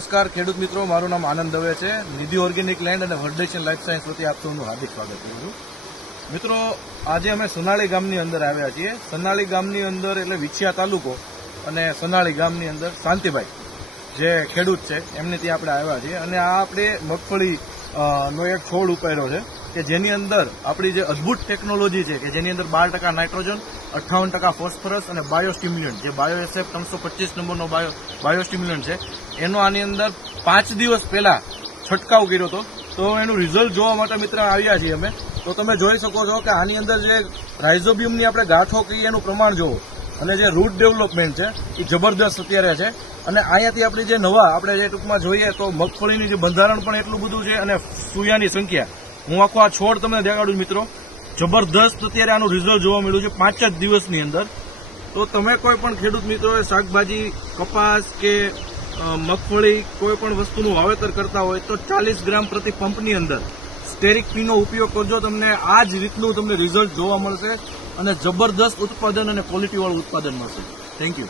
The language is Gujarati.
નમસ્કાર ખેડૂત મિત્રો, મારું નામ આનંદ દવે છે. નિધિ ઓર્ગેનિક લેન્ડ અને વર્ડેશન લાઈફ સાયન્સ વતી આપ સૌનું હાર્દિક સ્વાગત કરું છું. મિત્રો, આજે અમે સનાળી ગામની અંદર આવ્યા છીએ. સનાળી ગામની અંદર એટલે વિછિયા તાલુકો અને સનાળી ગામની અંદર શાંતિભાઈ જે ખેડૂત છે એમની ત્યાં આપણે આવ્યા છીએ અને આ આપણે મગફળી નો એક છોડ ઉપાડ્યો છે કે જેની અંદર આપણી જે અદ્ભુત ટેકનોલોજી છે કે જેની અંદર 12% નાઇટ્રોજન, 58% ફોસ્ફરસ અને બાયોસ્ટિમ્યુલન્ટ જે બાયોએસએફ 325 નંબરનો બાયોસ્ટિમ્યુલન્ટ છે એનો આની અંદર 5 દિવસ પહેલા છંટકાવ કર્યો હતો. તો એનું રિઝલ્ટ જોવા માટે મિત્ર આવ્યા છીએ અમે. તો તમે જોઈ શકો છો કે આની અંદર જે રાઇઝોબિયમની આપણે ગાંઠો કહીએ એનું પ્રમાણ જોવો અને જે રૂટ ડેવલપમેન્ટ છે એ જબરદસ્ત અત્યારે છે. અને અહીંયાથી આપણી જે આપણે જે ટૂંકમાં જોઈએ તો મગફળીની જે બંધારણ પણ એટલું બધું છે અને સૂયાની સંખ્યા હું આખો આ છોડ તમને દેખાડું મિત્રો. જબરદસ્ત અત્યારે આનું રિઝલ્ટ જોવા મળ્યું છે 5 જ દિવસની અંદર. તો તમે કોઈ પણ ખેડૂત મિત્રોએ શાકભાજી, કપાસ કે મગફળી કોઈ પણ વસ્તુનું વાવેતર કરતા હોય તો 40 ગ્રામ પ્રતિ પંપની અંદર સ્ટેરિક પીનો ઉપયોગ કરજો. તમને આ જ રીતનું તમને રિઝલ્ટ જોવા મળશે અને જબરદસ્ત ઉત્પાદન અને ક્વોલિટીવાળું ઉત્પાદન મળશે. Thank you.